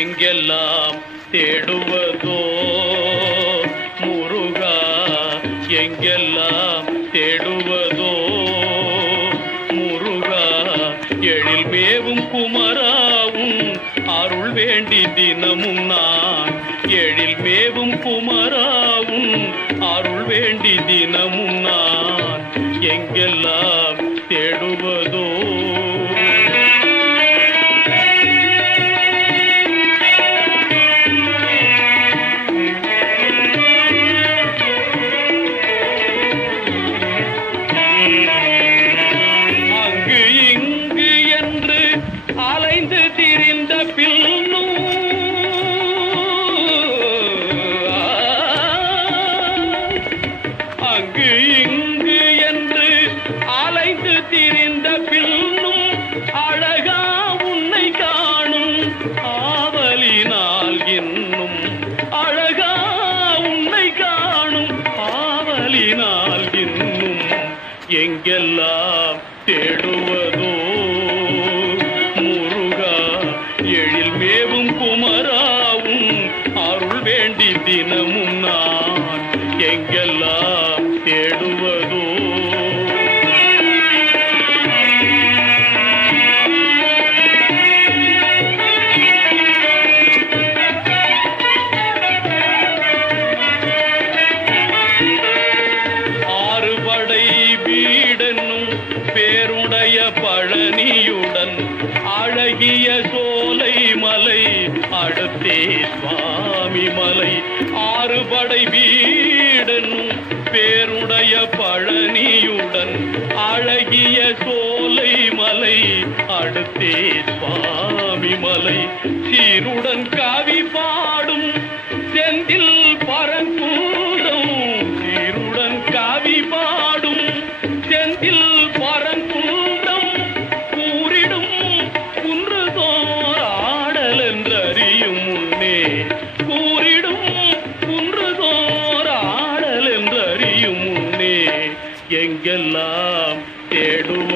எங்கெல்லாம் தேடுவதோ முருகா, எங்கெல்லாம் தேடுவதோ முருகா, எழில் மேவும் குமராவும் அருள் வேண்டி தினமும் நான், எழில் மேவும் குமராவும் அருள் வேண்டி தினமும் நான், எங்கெல்லாம் தேடுவதோ. அலைந்து திரிந்த பின்னும் அங்கு இங்கு என்று அலைந்து திரிந்த பின்னும் அழகா உன்னை காணும் ஆவலினால் இன்னும், அழகா உன்னை காணும் ஆவலினால் இன்னும், எங்கெல்லாம் தேடுவதோ முருகா, எழில் மேவும் குமராவும் அருள் வேண்டி தினமும் நான், எங்கெல்லாம் தேடுவதோ. ஆறுபடை வீடென்னும் பேருடைய பழனியுடன் அழகிய சோலை மலை அடுத்தே சுவாமி மலை, ஆறுபடை வீடென்னும் பேருடைய பழனியுடன் அழகிய சோலை மலை அடுத்தே சுவாமி மலை, சீருடன் கவி பாடும் செந்தில் பரங்குன்றம், சீருடன் கவி பாடும் செந்தில் பரங்குன்றம், கூறிடும் குன்றுதோர் ஆடல் என்றறியும் முன்னே, கூறிடும் குன்றுதோர் ஆடல் என்றறியும் முன்னே, எங்கெல்லாம் தேடுவ